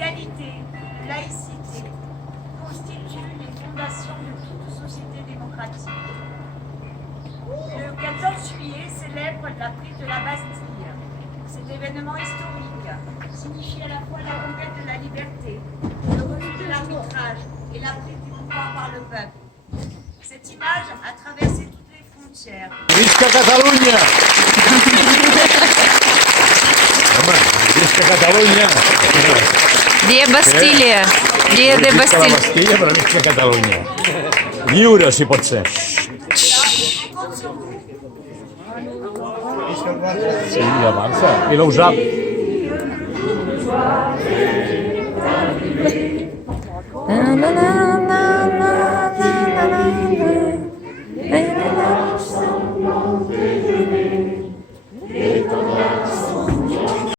l'égalité, laïcité constituent les fondations de toute société démocratique. Le 14 juillet célèbre la prise de la Bastille. Cet événement historique signifie à la fois la conquête de la liberté, le refus de l'arbitrage et la prise du pouvoir par le peuple. Cette image a traversé toutes les frontières. Visca Catalunya! Home, visca Catalunya! Dia Bastília! Dia de Visca la Bastília! Bastilla, però visca Catalunya! Lliure, si pot ser. Sí, avança. I l'ho sap. Na, na, na.